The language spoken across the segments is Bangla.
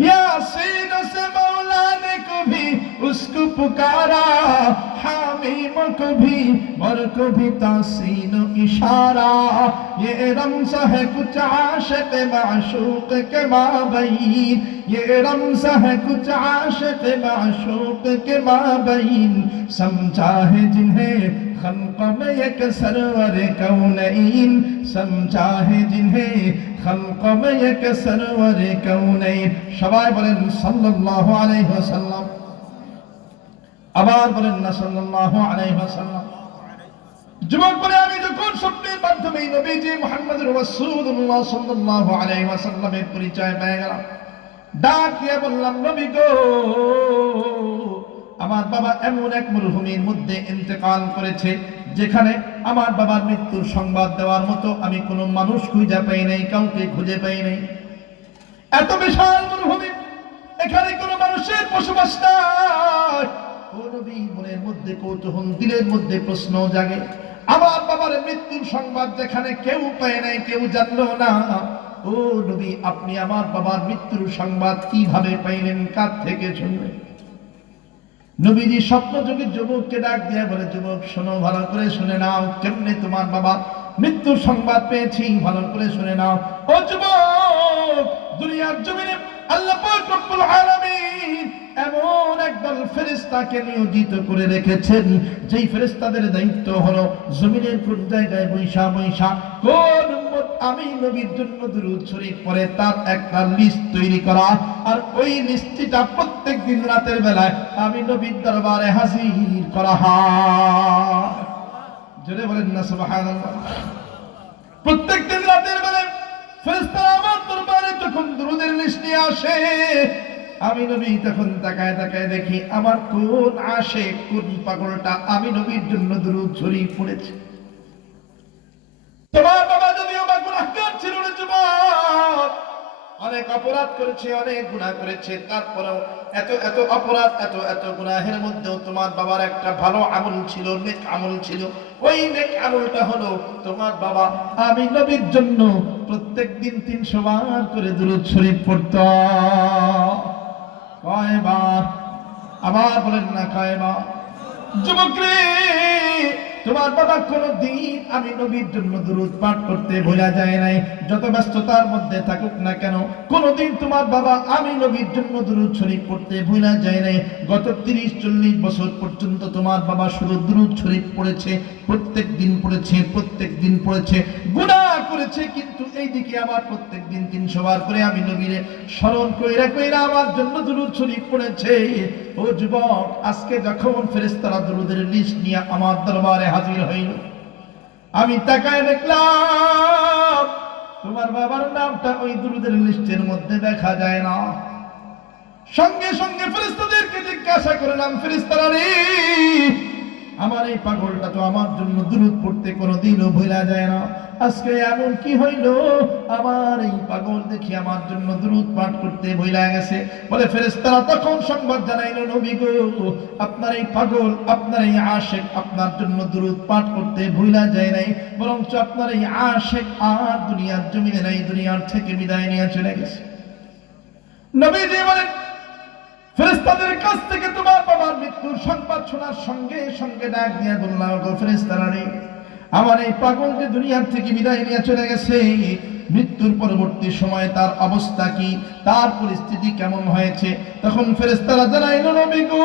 यासीन से मौला ने कभी उसको पुकारा, हामीम को भी और को भी तासीन इशारा। ये रमज़ है कुछ आशिक़ माशूक़ के माबैन, ये रमज़ है कुछ आशिक़ माशूक़ के माबैन। समझा है जिन्हें खल्क़ में एक सरवर कौनैन, समझा है जिन्हें खल्क़ में एक सरवर कौनैन। সবাই বলেন সাল্লাল্লাহু আলাইহি ওয়াসাল্লাম। আবার বলেন না সাল্লাল্লাহু আলাইহি ওয়াসাল্লাম। যুবক বলে আমি যখন স্বপ্নের মাধ্যমে নবীজি মুহাম্মদুর রাসূলুল্লাহ সাল্লাল্লাহু আলাইহি ওয়াসাল্লামের পরিচয় পেয়ে গেলাম, ডাক দিয়ে বললাম, নবী গো, আমার বাবা এমন এক মরুভূমির মধ্যে ইন্তেকাল করেছে যেখানে আমার বাবার মৃত্যুর সংবাদ দেওয়ার মতো আমি কোনো মানুষ খুঁজে পাই নাই, কাউকে খুঁজে পাই নাই। এত বিশাল মরুভূমি, এখানে কোনো মানুষের বসবাস নাই। ও নবী, মনের মধ্যে কৌতূহল, দিলের মধ্যে প্রশ্ন জাগে, আমার বাবার মৃত্যুর সংবাদ যেখানে কেউ পায় নাই, কেউ জানলো না, ও নবী, আপনি আমার বাবার মৃত্যুর সংবাদ কিভাবে পাইলেন, কার থেকে শুনলেন? নবীজি স্বপ্নযোগী যুবককে ডাক দিয়ে বলে, যুবক শোনো, ভালো করে শুনে নাও, কেমনে তোমার বাবা মৃত্যুর সংবাদ পেয়েছি, ভালো করে শুনে নাও। ও যুবক, দুনিয়ার জমিনে আল্লাহ পাক রব্বুল আলামিন এমন একদল ফেরেশতাকে নিয়োজিত করে রেখেছেন, যেই ফেরেশতাদের দায়িত্ব হলো জমিনের কোন জায়গায় বৈশা বৈশা কোন উম্মত আমি নবীর জন্য দুরূদ শরীফ পড়ে তার একটা লিস্ট তৈরি করা, আর ওই লিস্টটা প্রত্যেক দিন রাতের বেলায় আমি নবীর দরবারে হাজির করা হয়। জোরে বলেন না সুবহানাল্লাহ। প্রত্যেক দিন রাতের বেলায় ফেরেশতারা আমার দরবারে যখন দুরূদের লিস্ট নিয়ে আসে, আমি নবী তখন তাকায় তাকায় দেখি আমার কোন আশিক, কোন পাগলটা আমি নবীর জন্য দুরূদ শরীফ পড়েছে। তোমার বাবা যদিও বা গুনাহগার ছিল না যুবক, অনেক অপরাধ করেছে, অনেক গুনাহ করেছে, তারপরেও এত এত অপরাধ, এত এত গুনাহের মধ্যেও তোমার বাবার একটা ভালো আমল ছিল, নেক আমল ছিল। ওই নেক আমলটা হলো তোমার বাবা আমি নবীর জন্য প্রত্যেক দিন 300 বার করে দুরূদ শরীফ পড়ত। কয়বার? আবার বলেন না কয়বার? যুবক রে, তোমার বাবা কোনদিন আমি নবীর জন্য দুরূদ পাঠ করতে ভুলা যায় নাই। যত ব্যস্ততার মধ্যে থাকুক না কেন, কোনদিন তোমার বাবা আমি নবীর জন্য দুরূদ শরীফ পড়তে ভুলা যায় নাই। গত 30-40 বছর পর্যন্ত তোমার বাবা শুধু দুরূদ শরীফ পড়েছে, প্রত্যেক দিন পড়েছে, প্রত্যেক দিন পড়েছে, গুনাহ করেছে, কিন্তু এইদিকে আবার প্রত্যেক দিন 300 বার করে আমি নবীরে স্মরণ কইরা কইরা আমার জন্য দুরূদ শরীফ পড়েছে। ও যুবক, আজকে যখন ফেরেশতারা দুরূদের লিস্ট নিয়ে আমার দরবারে হাজির হইল, আমি তাকায় দেখলাম তোমার বাবার নামটা ওই দুরূদের লিস্টের মধ্যে দেখা যায় না। সঙ্গে সঙ্গে ফেরেশতাদেরকে জিজ্ঞাসা করলাম, ফেরেশতারা রে, আমার এই পাগলটা তো আমার জন্য দুরূদ পড়তে কোনোদিনও ভুলা যায় না, আজকে এমন কি হইল আমার এই পাগল দেখি আমার জন্য দুরূদ পাঠ করতে ভুলা গেছে। বলে ফেরেশতারা তখন সংবাদ জানাইল, নবী গো, আপনার এই পাগল, আপনার এই আশিক আপনার জন্য দুরূদ পাঠ করতে ভুলা যায় নাই, বরঞ্চ আপনার এই আশিক আর দুনিয়ার জমিনে নাই, দুনিয়ার থেকে বিদায় নিয়ে চলে গেছে। নবীজি বলেন, ফেরেশতাদের কাছ থেকে তোমার বাবার মৃত্যুর সংবাদ শোনার সঙ্গে সঙ্গে ডাক দিয়ে বললাম, গো ফেরেশতারা রে, আমার এই পাগল যে দুনিয়ার থেকে বিদায় নিয়ে চলে গেছে, মৃত্যুর পরবর্তী সময়ে তার অবস্থা কি, তার পরিস্থিতি কেমন হয়েছে? তখন ফেরেশতারা জানাইল, নবী গো,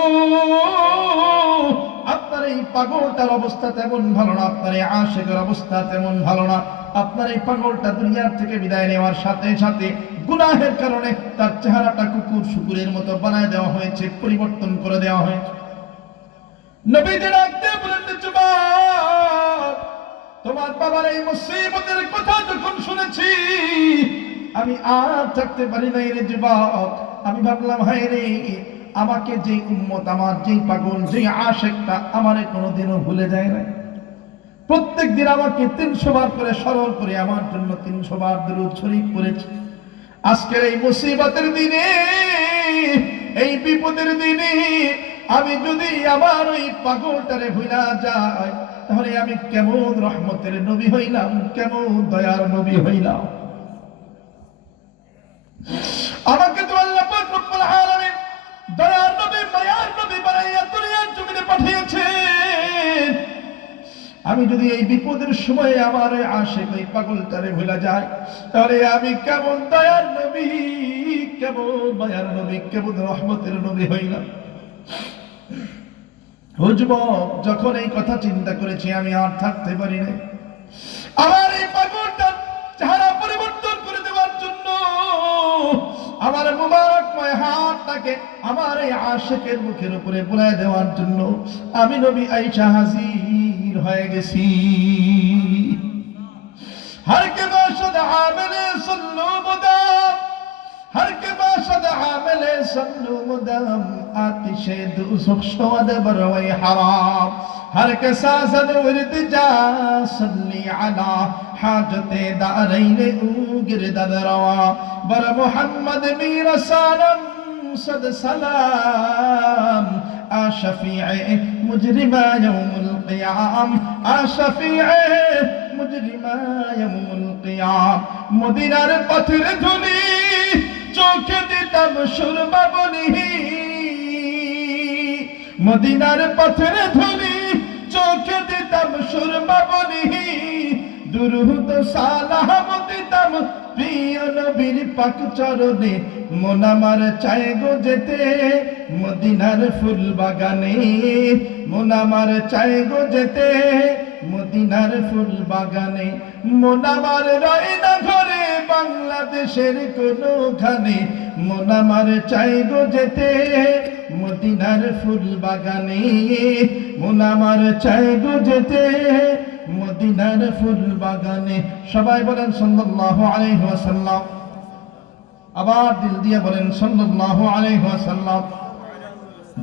আপনার এই পাগলটার অবস্থা তেমন ভালো না, আপনার এই আশিকের অবস্থা তেমন ভালো না। আপনার এই পাগলটা দুনিয়ার থেকে বিদায় নেওয়ার সাথে সাথে গুনাহের কারণে তার চেহারাটা কুকুর শুকুরের মতো বানায় দেওয়া হয়েছে, পরিবর্তন করে দেওয়া হয়েছে। নবীজি ডাকতে বলেন, যুবক, তোমার বাবার এই মুসিবতের কথা যখন শুনেছি আমি আর থাকতে পারি নাই রে যুবক। আমি ভাবলাম, হায় রে, আমাকে যেই উম্মত, আমার যেই পাগল, যেই আশিকটা আমারে কোনোদিনও ভুলে যায় না, প্রত্যেক দিন আমাকে 300 বার করে স্মরণ করে আমার জন্য 300 বার দুরূদ শরীফ পড়েছে। আজকের এই মুসিবতের দিনে, এই বিপদের দিনে আমি যদি আমার ওই পাগলটারে ভুলা যাই, তাহলে আমি কেমন রহমতের নবী হইলাম, কেমন দয়ার নবী হইলাম। আমাকে তো আল্লাহ পাক আমি যদি এই বিপদের সময় আমার আশিক ওই পাগলটারে ভুলে যায়, তাহলে আমি কেমন দয়ার নবী, কেমন মায়ার নবী, কেমন রহমতের নবী হইলাম। ও যুবক, যখন এই কথা চিন্তা করেছি আমি আর থাকতে পারি না। আমার এই পাগলটার চেহারা পরিবর্তন করে দেওয়ার জন্য আমার মুবারকময় হাতটাকে আমার এই আশিকের মুখের উপরে বুলায় দেওয়ার জন্য আমি নবী আয়েশা হাজির হয়ে গেছি। हर के बाशद आमिले सल्लू मुदाम, हर के बाशद आमिले सल्लू मुदाम, आतिशे दूसुख शोद बरवई हराम, हर के साजद विरद जा सल्ली अला हाजते दारैने उगिरद दरवा, बर मुहम्मद मीर सानम सद सलाम, आ शफीए मुजरिमा यौमुल क़ियाम, आ शफीए मुजरिमा यौमुल क़ियाम। मदीनार पथर धुली चोखे दिताम सुरमा बनी, मदीनार पथर धुली चोखे दिताम सुरमा बनी, दुरूद सालाम दिताम प्रिय नबीर पाक चरणे, मन আমার চায় গো যেতে মদিনার ফুল বাগানে, মন আমার চায় গো যেতে মদিনার ফুল বাগানে, মন আমার রয় না ঘরে বাংলাদেশের কোনোখানে, মন আমার চায় গো যেতে মদিনার ফুল বাগানে, মন আমার চায় গো যেতে মদিনার ফুল বাগানে। সবাই বলেন সাল্লাল্লাহু আলাইহি ওয়াসাল্লাম। আবার দিল দিয়ে বলেন সাল্লাল্লাহু আলাইহি ওয়াসাল্লাম।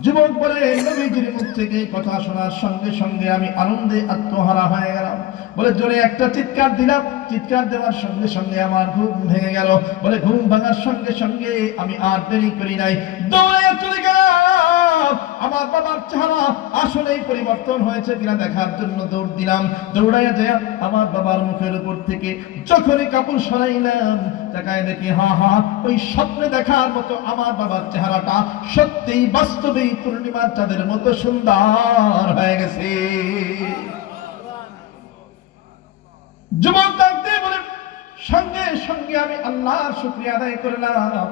যুবক বলে নবীজির মুখ থেকে কথা শোনার সঙ্গে সঙ্গে আমি আনন্দে আত্মহারা হয়ে গেলাম। বলে জোরে একটা চিৎকার দিলাম, চিৎকার দেওয়ার সঙ্গে সঙ্গে আমার ঘুম ভেঙে গেল। বলে ঘুম ভাঙার সঙ্গে সঙ্গে আমি আর দেরি করি নাই, দৌড়ে চলে গেলাম আমার বাবার চেহারা আসলেই পরিবর্তন হয়েছে কিনা দেখার জন্য দৌড় দিলাম। দৌড়াইয়া যায় আমার বাবার মুখের উপর থেকে যখনই কাপড় সরাইলাম, তাকায় দেখি হা হা ওই স্বপ্নে দেখার মতো আমার বাবার চেহারাটা সত্যিই বাস্তবেই পূর্ণিমার চাঁদের মতো সুন্দর হয়ে গেছে। যুবক ডাকতে বলে সঙ্গে সঙ্গে আমি আল্লাহর শুকরিয়া আদায় করলাম।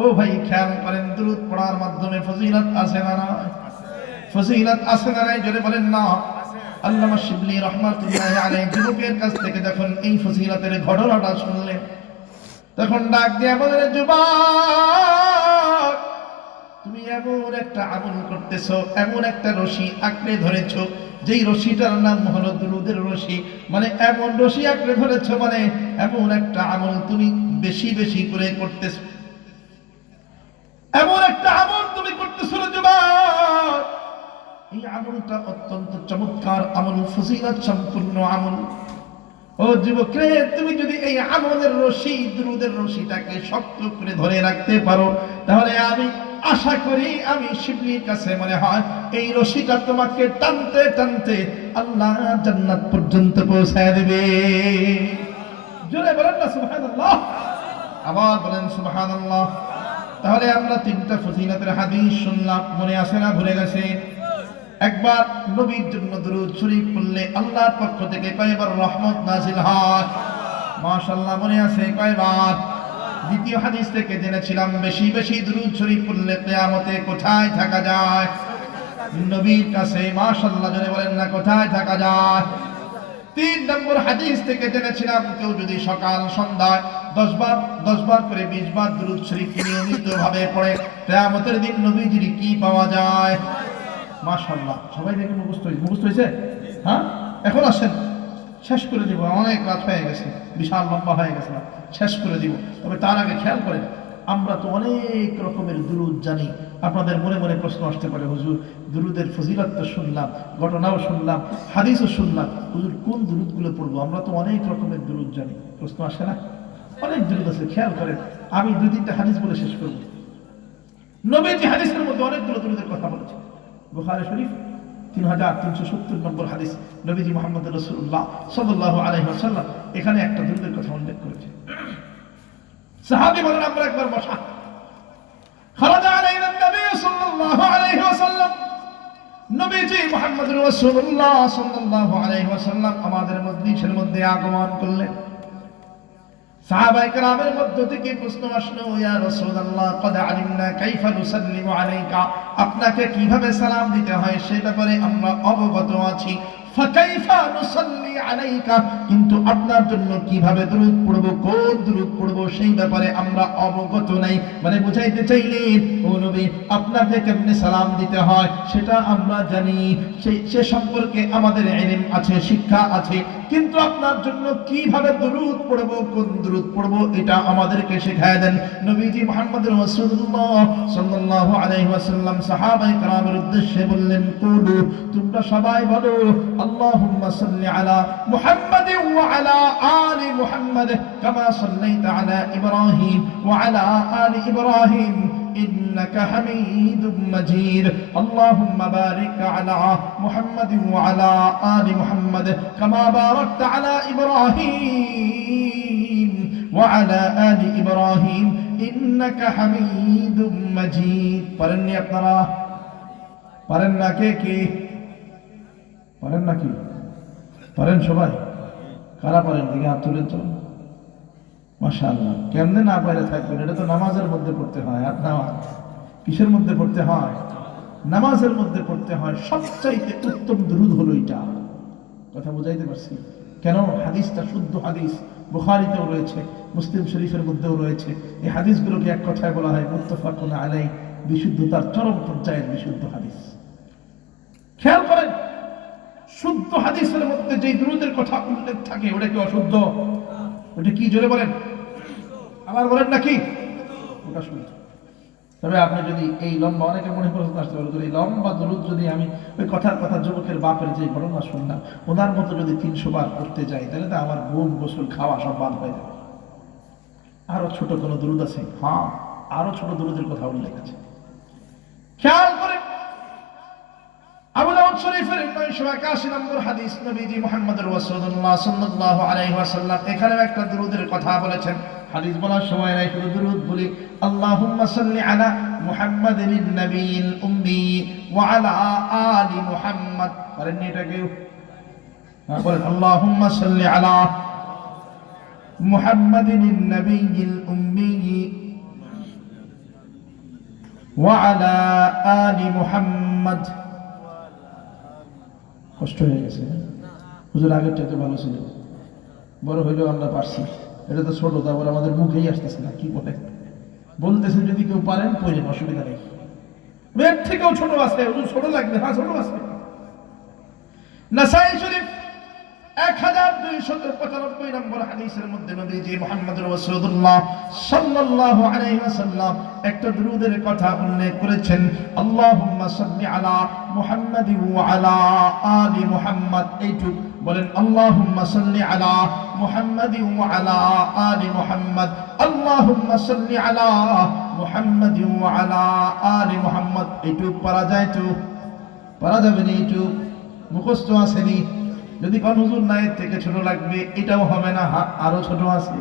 ও ভাই খেয়াল করেন, দুরূদ পড়ার মাধ্যমে ফজিলত আছে না নাই? ফজিলত আছে না নাই? জোরে বলেন না। আল্লামা শিবলি রহমাতুল্লাহি আলাইহি যুবকের কাছ থেকে যখন এই ফজিলতের ঘটনাটা শুনলেন, তখন ডাক দিয়ে বলেন, যুবক তুমি এমন একটা আমল করতেছো, এমন একটা রশি আঁকড়ে ধরেছো, যেই রশিটার নাম হলো দুরূদের রশি। মানে এমন রশি আঁকড়ে ধরেছো, মানে এমন একটা আমল তুমি বেশি বেশি করে করতেছো, এমন একটা আমল তুমি করতেছো যুবক। এই আমলটা অত্যন্ত চমৎকার আমল, ফজিলত সম্পূর্ণ আমল। ও যুবক রে, তুমি যদি এই আমলের রশি, দুরূদের রশিটাকে শক্ত করে ধরে রাখতে পারো, তাহলে আমি আশা করি আমি শিবলির কাছে মনে হয় এই রশিটা তোমাকে টানতে টানতে আল্লাহ জান্নাত পর্যন্ত পৌঁছায় দেবে। জোরে বলেন না সুবহানাল্লাহ। আবার বলেন সুবহানাল্লাহ। তাহলে আমরা তিনটা ফজিলতের হাদিস শুনলাম, মনে আছে না ভুলে গেছে? একবার নবীর জন্য দুরূদ শরীফ পড়লে আল্লাহর পক্ষ থেকে কয়বার রহমত নাযিল হয়? মাশাআল্লাহ, মনে আছে কয়বার? দ্বিতীয় হাদিস থেকে জেনেছিলাম বেশি বেশি দুরূদ শরীফ পড়লে কিয়ামতে কোথায় থাকা যায়? নবীর কাছে। মাশাআল্লাহ, জোরে বলেন না কোথায় থাকা যায়? 3 নম্বর হাদিস থেকে জেনেছিলাম কেউ যদি সকাল সন্ধ্যায় 10 বার করে 20 বার দুরূদ শরীফ নিয়মিতভাবে পড়ে, কিয়ামতের দিন নবীজির কি পাওয়া যায়? মাশাআল্লাহ, সবাই দেখে মুখস্থ হয়েছে? হ্যাঁ, এখন আসেন শেষ করে দিব, অনেক রাত হয়ে গেছে, বিশাল লম্বা হয়ে গেছে, শেষ করে দিব। তবে তার আগে খেয়াল করেন, আমরা তো অনেক রকমের দুরূদ জানি। আপনাদের মনে মনে প্রশ্ন আসতে পারে, হুজুর দুরূদের ফজিলত তো শুনলাম, ঘটনাও শুনলাম, হাদিসও শুনলাম, হুজুর কোন দুরূদগুলো পড়বো? আমরা তো অনেক রকমের দুরূদ জানি। প্রশ্ন আসে না? অনেক দুরূদ আছে। খেয়াল করেন, আমি 2-3টা হাদিস বলে শেষ করব। নবীজি হাদিসের মধ্যে অনেকগুলো দুরূদের কথা বলেছে। বুখারী শরীফ 3370 নম্বর হাদিস, নবীজি মুহাম্মদ রাসূলুল্লাহ সাল্লাল্লাহু আলাইহি ওয়াসাল্লাম এখানে একটা দুরূদের কথা উল্লেখ করেছে। সাহাবী বলেন, আমরা একবার বসা, খারাজা আলাইনা নবী সাল্লাল্লাহু আলাইহি ওয়াসাল্লাম, নবী নবীজি মুহাম্মদুর রাসূলুল্লাহ সাল্লাল্লাহু আলাইহি ওয়াসাল্লাম আমাদের মজলিসের মধ্যে আগমন করলেন। সাহাবায়ে কেরামের মধ্য থেকে প্রশ্ন আসলো, ইয়া রাসূলুল্লাহ কদ আলিমনা কাইফা নুসাল্লিমু আলাইকা, আপনাকে কিভাবে সালাম দিতে হয় সে ব্যাপারে আমরা অবগত আছি। ফাকাইফা নুসাল্লি আলাইকা, কিন্তু আপনার জন্য কিভাবে দরুদ পড়ব, কোন দরুদ পড়ব সেই ব্যাপারে আমরা অবগত নাই। মানে বুঝাইতে চাইলেন ও নবী আপনাকে কেমনে সালাম দিতে হয় সেটা আমরা জানি, সে সম্পর্কে আমাদের ইলম আছে, শিক্ষা আছে, কিন্তু আপনার জন্য কিভাবে দরুদ পড়ব, কোন দরুদ পড়ব এটা আমাদেরকে শেখায় দেন। নবীজি মুহাম্মদুর রাসূলুল্লাহ সাল্লাল্লাহু আলাইহি ওয়াসাল্লাম সাহাবায়ে কেরামের উদ্দেশ্যে বললেন, কুলু, তোমরা সবাই বলো اللهم صل على محمد وعلى آل محمد كما صليت على إبراهيم وعلى آل إبراهيم إنك حميد مجيد اللهم بارك على محمد وعلى آل محمد كما باركت على إبراهيم وعلى آل إبراهيم إنك حميد مجيد পারেননি আপনারা? পারেন না? কে পারেন নাকি? পারেন সবাই? কারা পারেন দিকে হাত তুলেন তো। মাশাআল্লাহ। কেমনে না পারে থাকবেন? এটা তো নামাজের মধ্যে পড়তে হয়। আর নামাজ কিসের মধ্যে পড়তে হয়? নামাজের মধ্যে পড়তে হয়। সবচাইতে উত্তম দুরূদ হলো এটা। কথা বুঝাইতে পারছি? কেন? হাদিসটা শুদ্ধ হাদিস, বুখারীতেও রয়েছে, মুসলিম শরীফের মধ্যেও রয়েছে। এই হাদিসগুলোকে এক কথায় বলা হয় মুত্তাফাকুন আলাইহি, বিশুদ্ধতার চরম পর্যায়ের বিশুদ্ধ হাদিস। খেয়াল করেন, শুদ্ধ হাদিসের মধ্যে যে দুরূদের কথা উল্লেখ থাকে ওটা কি অশুদ্ধ? ওটা কি জোরে বলেন? আবার বলেন নাকি? ওটা শুদ্ধ। তবে আপনি যদি এই লম্বা, অনেকে মনে করতে আসতে পারে এই লম্বা দুরূদ যদি আমি ওই কথার কথা যুবকের বাপের যে ঘটনা শুনলাম ওনার মতো যদি 300 বার করতে যাই তাহলে তো আমার গুণ গোসল খাওয়া সব বাদ হয়ে যাবে। আরো ছোট কোনো দুরূদ আছে? হ্যাঁ, আরো ছোট দুরূদের কথা উল্লেখ আছে। খেয়াল করেন, আবু দাউদ শরীফের 981 নম্বর হাদিস, নবীজি মুহাম্মদুর রাসূলুল্লাহ সাল্লাল্লাহু আলাইহি ওয়াসাল্লাম এখানে একটা দুরূদের কথা বলেছেন। হাদিস বলার সময় নাই শুধু দুরূদ বলি, আল্লাহুম্মা সাল্লি আলা মুহাম্মাদিন নবিয়িল উম্মি ওয়া আলা আলি মুহাম্মদ। পারেননি এটা কেউ? হ্যাঁ বলেন, আল্লাহুম্মা সাল্লি আলা মুহাম্মাদিন নবিয়িল উম্মি ওয়া আলা আলি মুহাম্মদ। কষ্ট হয়ে গেছে হুজুর, আগের চাইতে ভালো ছিল, বড় হইলেও আমরা পারছি। এটা তো ছোট, তারপর আমাদের মুখেই আসতেছে না। কি বলে বলতেছেন, যদি কেউ পারেন পড়েন, অসুবিধা নেই। এর থেকেও ছোট আছে, হুজুর ছোট লাগবে। হ্যাঁ ছোট আছে। নাসাঈ শরীফ 1295 নম্বর হাদিসের মধ্যে নবীজি মুহাম্মদুর রাসূলুল্লাহ সাল্লাল্লাহু আলাইহি ওয়াসাল্লাম একটা দুরূদের কথা উল্লেখ করেছেন, আল্লাহুম্মা সাল্লি আলা মুহাম্মাদি ওয়া আলা আলি মুহাম্মদ। এইটুক বলেন, আল্লাহুম্মা সাল্লি আলা মুহাম্মাদি ওয়া আলা আলি মুহাম্মদ, আল্লাহুম্মা সাল্লি আলা মুহাম্মাদি ওয়া আলা আলি মুহাম্মদ। এইটুক পারা যায় তো? পারা যাবে না? এইটুক মুখস্থ আসেনি? যদি কোন হুজুর না এর থেকে ছোট লাগবে, এটাও হবে না। আরো ছোট আছে,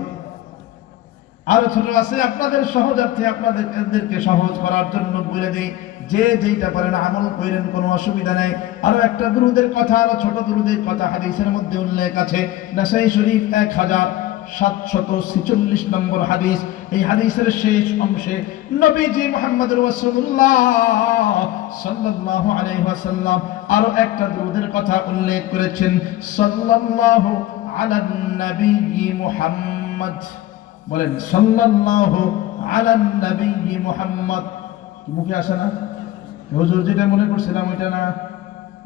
আরো ছোট আছে। আপনাদের সহজার্থে আপনাদেরকে সহজ করার জন্য বলে দেই, যে যেইটা পারেন আমল করেন, কোনো অসুবিধা নাই। আরো একটা দুরূদের কথা, আরো ছোট দুরূদের কথা হাদিসের মধ্যে উল্লেখ আছে। নাসাঈ শরীফ 1746 নম্বর হাদিস। এই হাদিসের শেষ অংশে নবীজি মুহাম্মদুর রাসূলুল্লাহ সাল্লাল্লাহু আলাইহি ওয়াসাল্লাম আরো একটা দুরূদের কথা উল্লেখ করেছেন, সাল্লাল্লাহু আলান নবী মুহাম্মদ। বলেন, সাল্লাল্লাহু আলান নবী মুহাম্মদ। মুখে আসে না? হুজুর যেটা মনে করছিলাম ওইটা না,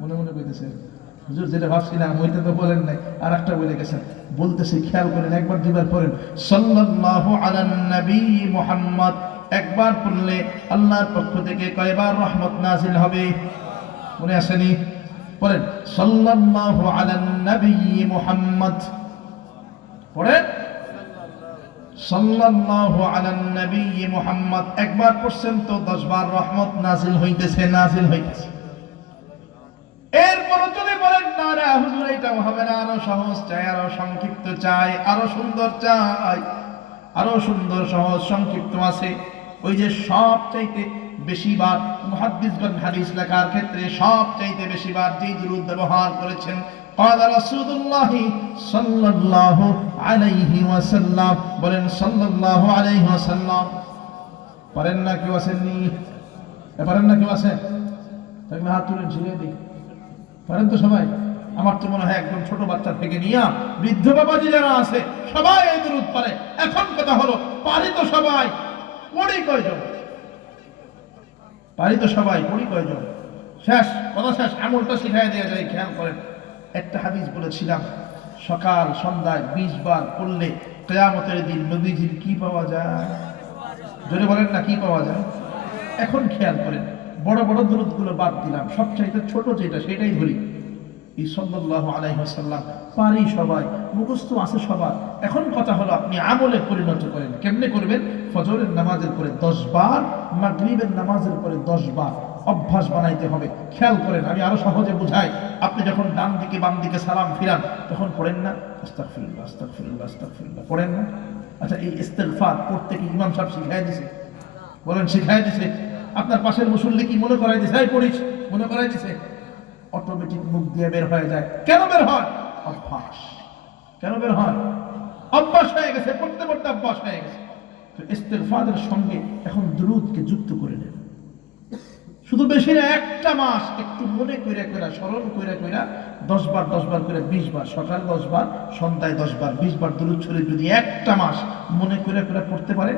মনে মনে কইতেছেন। হুজুর যেটা ভাবছিলাম ওইটা তো বলেন নাই, আর একটা বলে গেছেন। বলতেছি, খেয়াল করেন, একবার দুইবার পড়েন, সাল্লাল্লাহু আলান নবী মুহাম্মদ। একবার পড়লে আল্লাহর পক্ষ থেকে কয়বার রহমত নাযিল হবে? মনে আসেনি? পড়েন, সাল্লাল্লাহু আলান নবী মুহাম্মদ। পড়েন, সাল্লাল্লাহু আলান নবী মুহাম্মদ। একবার পড়ছেন তো 10 বার রহমত নাযিল হইতেছে, নাযিল হইতেছে। এরপর যদি বলেন না রে হুজুর এটাও হবে না, আরো সহজ চাই, আরো সংক্ষিপ্ত চাই, আরো সুন্দর চাই, আরো সুন্দর সহজ সংক্ষিপ্ত আছে, ওই যে সবচাইতে বেশিবার মুহাদ্দিসগণ হাদিস লেখার ক্ষেত্রে সবচাইতে বেশিবার যেই দুরূদ ব্যবহার করেছেন قال رسول الله صلى الله عليه وسلم বলেন সাল্লাল্লাহু আলাইহি ওয়াসাল্লাম। পারেন না কেউ আসেননি? পারেন না কেউ আসেন? তাহলে হাত তুলে ঝিলিয়ে দিই। পারেন তো সবাই? আমার তো মনে হয় একদম ছোট বাচ্চা থেকে নিয়ে বৃদ্ধ বাবাজি যারা আছে সবাই এই দুরূদ পারে। এখন কথা হলো, পারি তো সবাই, পড়ি কয়জন? পারি তো সবাই, পড়ি কয়জন? শেষ কথা, শেষ। আমলটা শিখাই দেওয়া যায়। খেয়াল করেন, একটা হাদিস বলেছিলাম, সকাল সন্ধ্যায় 20 বার পড়লে কিয়ামতের দিন নবীজির কি পাওয়া যায়? জোরে বলেন না, কি পাওয়া যায়? এখন খেয়াল করেন, বড় বড় দুরূদগুলো বাদ দিলাম, সবচাইতে ছোট যেটা সেটাই ধরি। এই সাল্লাল্লাহু আলাইহি ওয়াসাল্লাম পারি সবাই, মুখস্থ আছে সবার। এখন কথা হলো আপনি আমলে পরিণত করেন। কেমনে করবেন? ফজরের নামাজের পরে 10 বার, মাগরিবের নামাজের পরে 10 বার অভ্যাস বানাইতে হবে। খেয়াল করেন, আমি আরো সহজে বুঝাই। আপনি যখন ডান দিকে বাম দিকে সালাম ফিরান তখন পড়েন না আস্তাগফিরুল্লাহ আস্তাগফিরুল্লাহ আস্তাগফিরুল্লাহ? পড়েন না? আচ্ছা, এই ইস্তিগফার পড়তে কি ইমাম সাহেব শিখাই দিয়েছে? বলেন, শিখাই দিয়েছে? আপনার পাশের মুসল্লি কি মনে করাই দিয়েছে? এই পড়িস, মনে করাই দিয়েছে? অটোমেটিক মুখ দিয়ে বের হয়ে যায়। কেন বের হয়? অভ্যাস। কেন বের হয়? অভ্যাস হয়ে গেছে, পড়তে পড়তে অভ্যাস হয়ে গেছে। তো ইস্তিগফারের সঙ্গে এখন দুরূদকে যুক্ত করে নেন। শুধু বেশি না, একটা মাস একটু মনে কইরা কইরা, স্মরণ কইরা কইরা 10 বার 10 বার করে 20 বার, সকাল 10 বার, সন্ধ্যায় 10 বার, 20 বার দুরূদ শরীফ যদি একটা মাস মনে কইরা কইরা পড়তে পারে,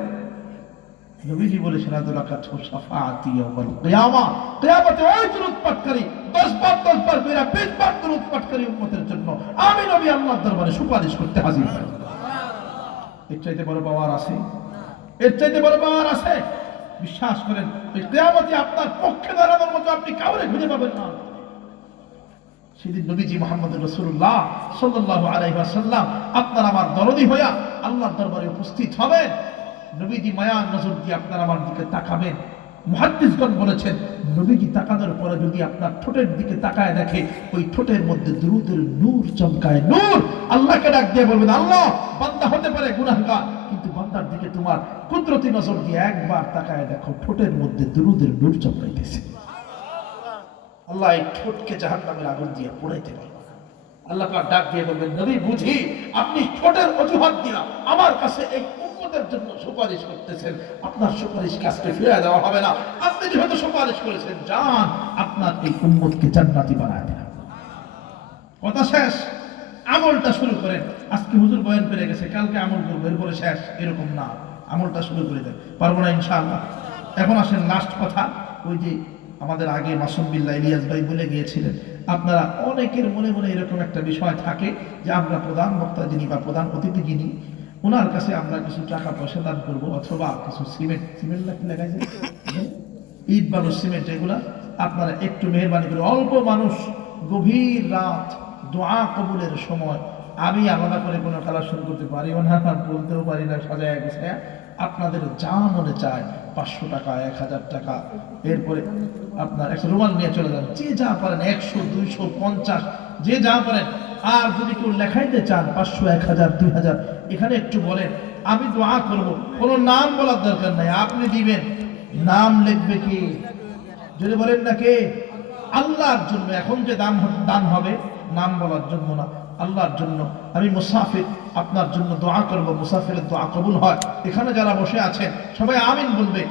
নবীজি বলেছেন আদরাকাতু শাফাআতি ইয়াউমাল কিয়ামা, কিয়ামতে ওই দুরূদ পাঠকারী 10 বার 10 বার কইরা 20 বার দুরূদ পাঠকারী উম্মতের জন্য আমি নবী আল্লাহর দরবারে সুপারিশ করতে হাজির হই। এর চাইতে বড় পাওয়ার আছে? এর চাইতে বড় পাওয়ার আছে? বিশ্বাস করেন, এই কিয়ামতে আপনার পক্ষে দাঁড়ানোর মতো আপনি কাউরে খুঁজে পাবেন না। সেদিন নবীজি মুহাম্মদ রাসূলুল্লাহ সাল্লাল্লাহু আলাইহি ওয়াসাল্লাম আপনার আমার দরদি হইয়া আল্লাহর দরবারে উপস্থিত হবেন। নবীজি মায়ার নজর দিয়ে আপনার আমার দিকে তাকাবেন। মুহাদ্দিসগণ বলেছেন, নবীজি তাকানোর পরে যদি আপনার ঠোঁটের দিকে তাকায় দেখে ওই ঠোঁটের মধ্যে দুরূদের নূর চমকায়। নূর! আল্লাহকে ডাক দিয়ে বলবেন, আল্লাহ, বান্দা হতে পারে গুনাহগার, কিন্তু বান্দার দিকে তোমার কুদরতি নজর দিয়ে একবার তাকায় দেখো, ঠোঁটের মধ্যে দুরূদের নূর চমকাইতেছে। আল্লাহ এই ঠোঁটকে জাহান্নামের আগুন দিয়ে পোড়াইতে পারবে না। আল্লাহ পাক ডাক দিয়ে বলবেন, নবী, বুঝি আপনি ঠোঁটের অজুহাত দিয়া আমার কাছে এই উম্মতের জন্য সুপারিশ করতেছেন, আপনার সুপারিশ কাজকে ফিরিয়ে দেওয়া হবে না। আপনি যেহেতু সুপারিশ করেছেন, যান আপনার এই উম্মতকে জান্নাতি বানায় দেন। কথা শেষ। আমলটা শুরু করেন। আজকে হুজুর বয়ান করে গেছে, কালকে আমল করবো, এরপরে শেষ, এরকম না। আমলটা শুরু করে দেন। পারবো না ইনশাআল্লাহ? এখন আসেন লাস্ট কথা। ওই যে আমাদের আগে মাসুম বিল্লাহ ইলিয়াস ভাই বলে গিয়েছিলেন, আপনারা অনেকের মনে মনে এরকম একটা বিষয় থাকে যে আমরা প্রধান বক্তা যিনি বা প্রধান অতিথি যিনি, ওনার কাছে আমরা কিছু টাকা পয়সা দান করবো, অথবা কিছু সিমেন্ট নাকি লাগাইছে, ইট বালু সিমেন্ট, এগুলা আপনারা একটু মেহরবানি করে, অল্প মানুষ, গভীর রাত, দোয়া কবুলের সময়, আমি আলাদা করে কোনো কালেকশন করতে পারিও না, বলতেও পারি না সাজায় গেছে। আপনাদের যা মনে চায়, 500 টাকা, 1000 টাকা, এরপরে আপনার একটা রুমাল নিয়ে চলে যান, যে যা পারেন, 100, 200, 50, যে যা পারেন। আর যদি কেউ লেখাইতে চান 500, 1000, 2000, এখানে একটু বলেন, আমি দোয়া করব। কোনো নাম বলার দরকার নাই, আপনি দিবেন। নাম লিখবে কি? যদি বলেন না কে? আল্লাহর জন্য। এখন যে দান হবে, নাম বলার জন্য না, আল্লাহর জন্য। আমি মুসাফির, আপনার জন্য দোয়া করব, মুসাফিরের দোয়া কবুল হয়। এখানে যারা বসে আছেন সবাই আমিন বলবে।